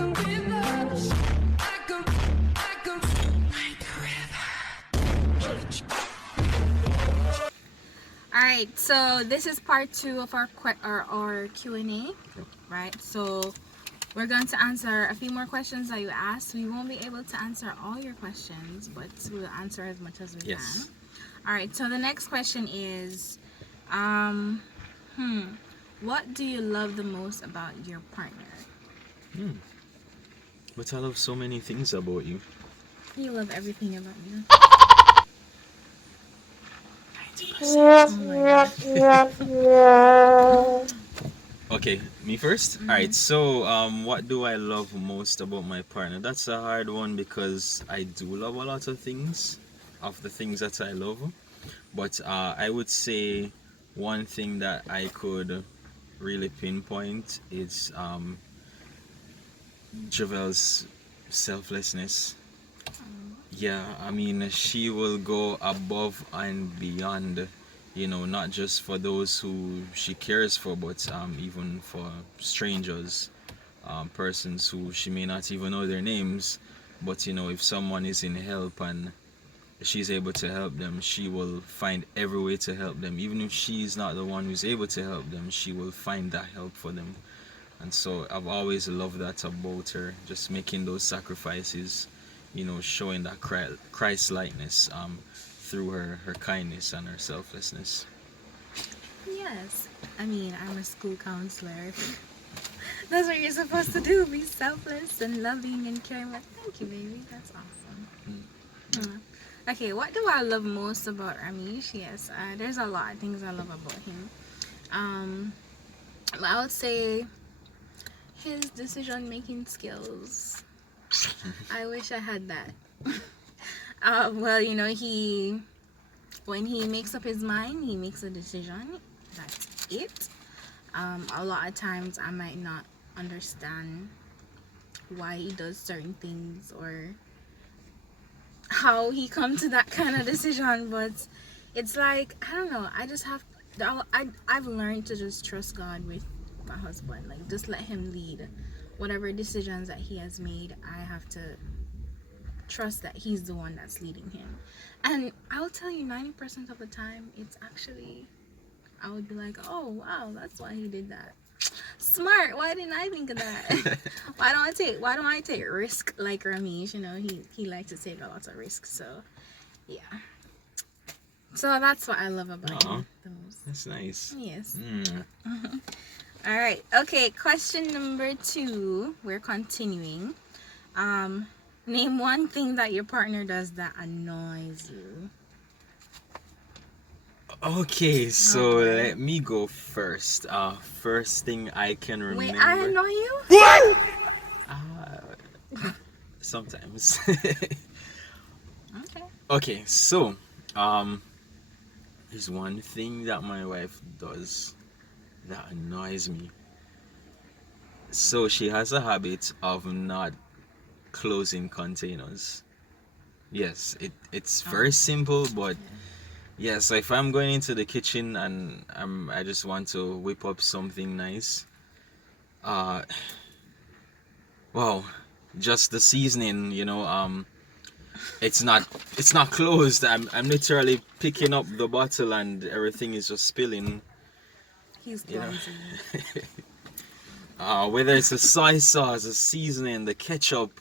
All right, so this is part 2 of our Q&A, right? So we're going to answer a few more questions that you asked. We won't be able to answer all your questions, but we'll answer as much as we can. All right, so the next question is, um, what do you love the most about your partner? But I love so many things about you. You love everything about me. 90%. Okay, me 1st. Mm-hmm. Alright, so what do I love most about my partner? That's a hard one because I do love a lot of things, of the things that I love. But I would say one thing that I could really pinpoint is Javel's selflessness. Yeah, I mean, she will go above and beyond, not just for those who she cares for, but even for strangers, persons who she may not even know their names. But if someone is in help and she's able to help them, she will find every way to help them. Even if she's not the one who's able to help them, she will find that help for them. And so I've always loved that about her, just making those sacrifices, showing that Christ likeness through her kindness and her selflessness. Yes, I mean, I'm a school counselor. That's what you're supposed to do, be selfless and loving and caring. But thank you, baby. That's awesome. Okay, what do I love most about Ramesh? Yes, there's a lot of things I love about him. Um, but I would say his decision making skills. I wish I had that. Well, he when he makes up his mind, he makes a decision. That's it. A lot of times I might not understand why he does certain things or how he come to that kind of decision, but it's like, I don't know, I just have I've learned to just trust God with my husband, like just let him lead whatever decisions that he has made. I have to trust that he's the one that's leading him, and I'll tell you 90% of the time it's actually, I would be like, oh wow, that's why he did that. Smart. Why didn't I think of that? Why don't I take risk like Ramesh? He likes to take a lot of risks. So yeah. So that's what I love about him the most. That's nice. Yes. All right. Okay. Question number 2. We're continuing. Name one thing that your partner does that annoys you. Okay, so let me go first. First thing I can remember. Wait, I annoy you? What? Sometimes. Okay. Okay, so there's one thing that my wife does that annoys me. So she has a habit of not closing containers. Yes, it's very simple, but yeah. So if I'm going into the kitchen and I just want to whip up something nice, uh, wow, just the seasoning, it's not closed. I'm literally picking up the bottle and everything is just spilling. He's You know, clumsy. whether it's the soy sauce, the seasoning, the ketchup,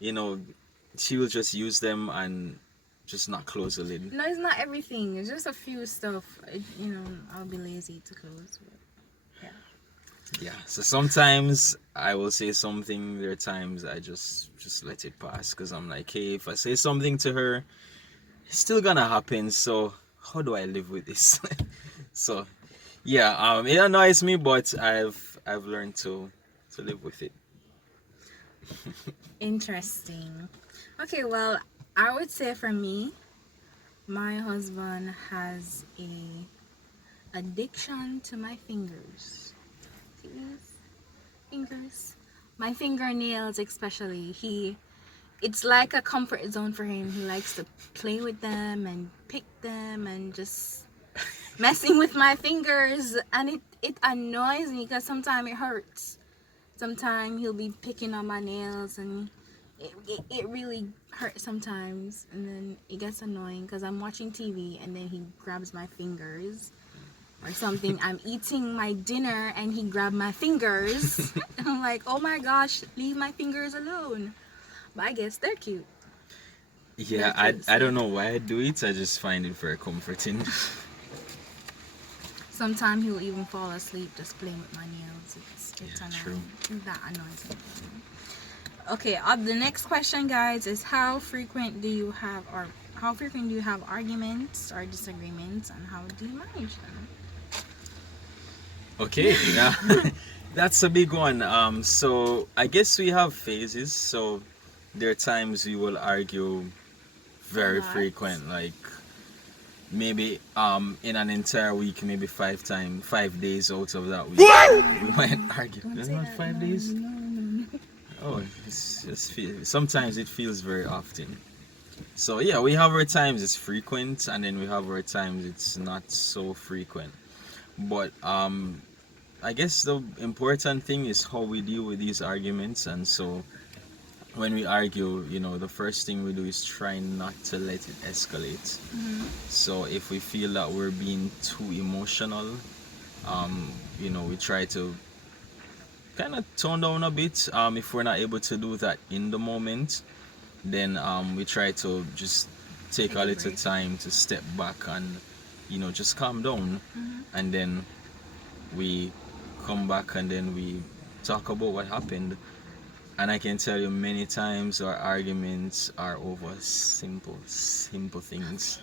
she will just use them and just not close the lid. No, it's not everything. It's just a few stuff. I'll be lazy to close. But Yeah. So sometimes I will say something. There are times I just let it pass because I'm like, hey, if I say something to her, it's still gonna happen. So how do I live with this? So yeah, it annoys me, but I've learned to live with it. Interesting. Okay, well, I would say for me, my husband has a addiction to my fingers. See these fingers? My fingernails especially. It's like a comfort zone for him. He likes to play with them and pick them and just messing with my fingers, and it annoys me because sometimes it hurts. Sometimes he'll be picking on my nails, and it really hurts sometimes. And then it gets annoying because I'm watching TV and then he grabs my fingers or something. I'm eating my dinner and he grabbed my fingers. And I'm like, oh my gosh, leave my fingers alone. But I guess they're cute. Yeah, I don't know why I do it. I just find it very comforting. Sometimes he'll even fall asleep just playing with my nails. It's Yeah, annoying. true. That annoys me. Okay, the next question, guys, is how frequent do you have arguments or disagreements, and how do you manage them? Okay, yeah. That's a big one. So I guess we have phases. So there are times we will argue very A lot. frequent, like maybe in an entire week, maybe 5 days out of that week. We might argue. Don't That's say not that. 5 days? No. Oh, sometimes it feels very often. So yeah, we have our times it's frequent, and then we have our times it's not so frequent. But I guess the important thing is how we deal with these arguments. And so when we argue, the first thing we do is try not to let it escalate. So if we feel that we're being too emotional, we try to kind of tone down a bit. If we're not able to do that in the moment, then we try to just take a a little break. time to step back and just calm down. And then we come back and then we talk about what happened. And I can tell you many times our arguments are over simple things.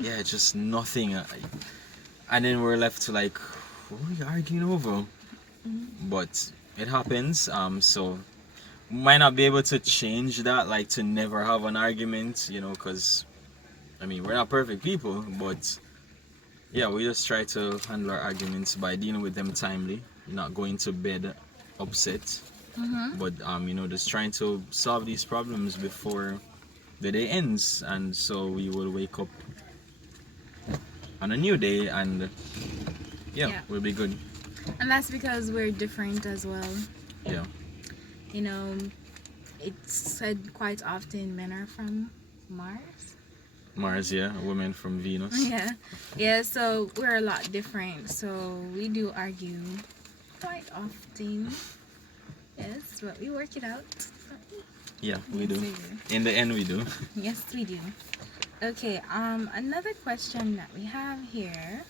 Yeah, just nothing. And then we're left to like, what are we arguing over? But it happens. So might not be able to change that, like to never have an argument, because we're not perfect people. But yeah, we just try to handle our arguments by dealing with them timely, not going to bed upset. But just trying to solve these problems before the day ends. And so we will wake up on a new day, and Yeah. we'll be good. And that's because we're different as well. Yeah. You know, it's said quite often men are from Mars. Mars, yeah, women from Venus. Yeah, so we're a lot different. So we do argue quite often. Yes, but we work it out. Yeah, we Yes, do. we do. In the end, we do. Yes, we do. Okay, another question that we have here.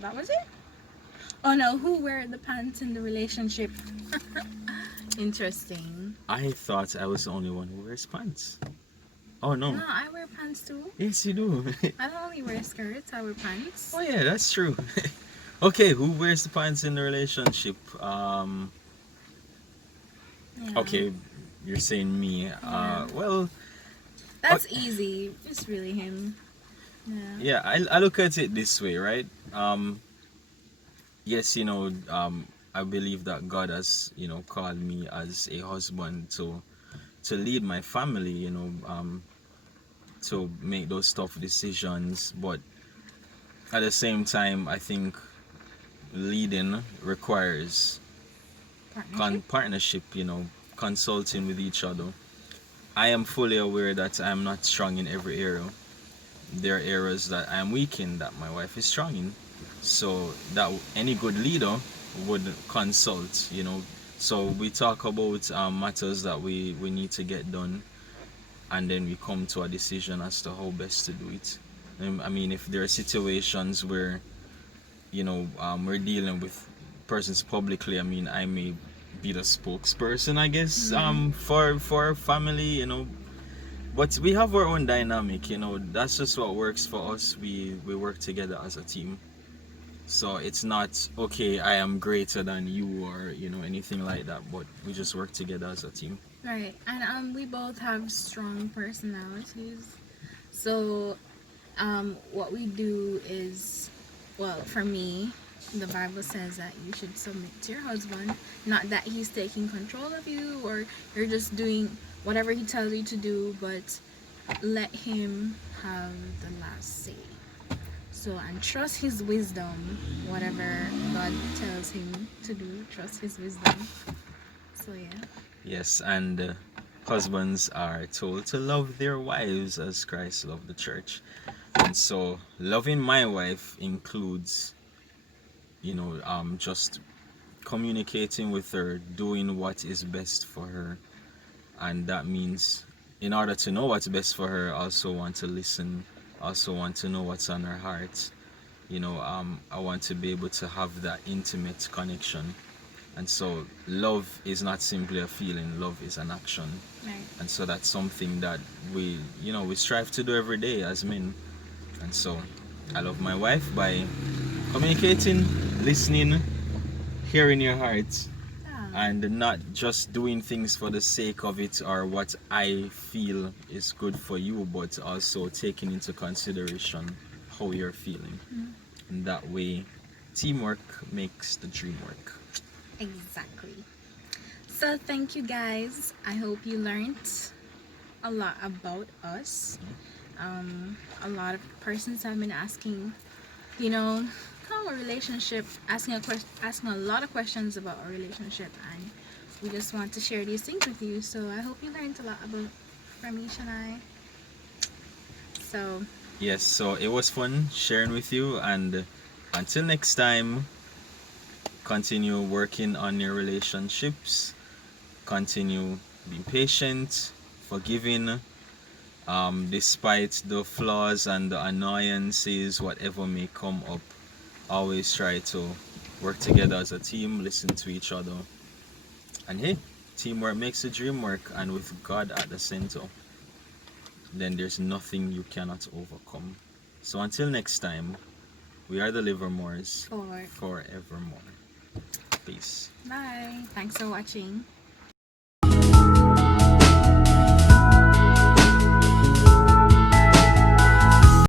That was it? Oh no, who wear the pants in the relationship? Interesting. I thought I was the only one who wears pants. Oh no. No, I wear pants too. Yes, you do. I don't only wear skirts, I wear pants. Oh yeah, that's true. Okay, who wears the pants in the relationship? Yeah. Okay, you're saying me. Well, That's easy. It's really him. Yeah. yeah, I look at it this way, right? Yes, I believe that God has, called me as a husband to lead my family, to make those tough decisions. But at the same time, I think leading requires Partnership? partnership, consulting with each other. I am fully aware that I am not strong in every area. There are areas that I am weak in that my wife is strong in. So that any good leader would consult, So we talk about matters that we need to get done, and then we come to a decision as to how best to do it. If there are situations where we're dealing with persons publicly, I may be the spokesperson, I guess, for our family, but we have our own dynamic, that's just what works for us. We work together as a team. So it's not okay, I am greater than you or anything like that, but we just work together as a team. Right. And we both have strong personalities. So what we do is, well, for me, the Bible says that you should submit to your husband, not that he's taking control of you or you're just doing whatever he tells you to do, but let him have the last say. So, and trust his wisdom, whatever God tells him to do, trust his wisdom. So yeah. Yes, and husbands are told to love their wives as Christ loved the church. And so, loving my wife includes, just communicating with her, doing what is best for her. And that means, in order to know what's best for her, also want to listen, also want to know what's on her heart. I want to be able to have that intimate connection. And so, love is not simply a feeling, love is an action. Right. And so, that's something that we strive to do every day as men. And so, I love my wife by communicating, listening, hearing your heart, Yeah. and not just doing things for the sake of it or what I feel is good for you, but also taking into consideration how you're feeling. Mm. And that way, teamwork makes the dream work. Exactly. So thank you guys. I hope you learned a lot about us. A lot of persons have been asking, you know, how a relationship, asking a lot of questions about our relationship, and we just want to share these things with you. So I hope you learned a lot about from Ish and I. So Yes, so it was fun sharing with you, and until next time, continue working on your relationships, continue being patient, forgiving, despite the flaws and the annoyances, whatever may come up. Always try to work together as a team, listen to each other, and hey, teamwork makes the dream work, and with God at the center, then there's nothing you cannot overcome. So until next time, we are the Livermores for forevermore. Peace. bye. Thanks for watching.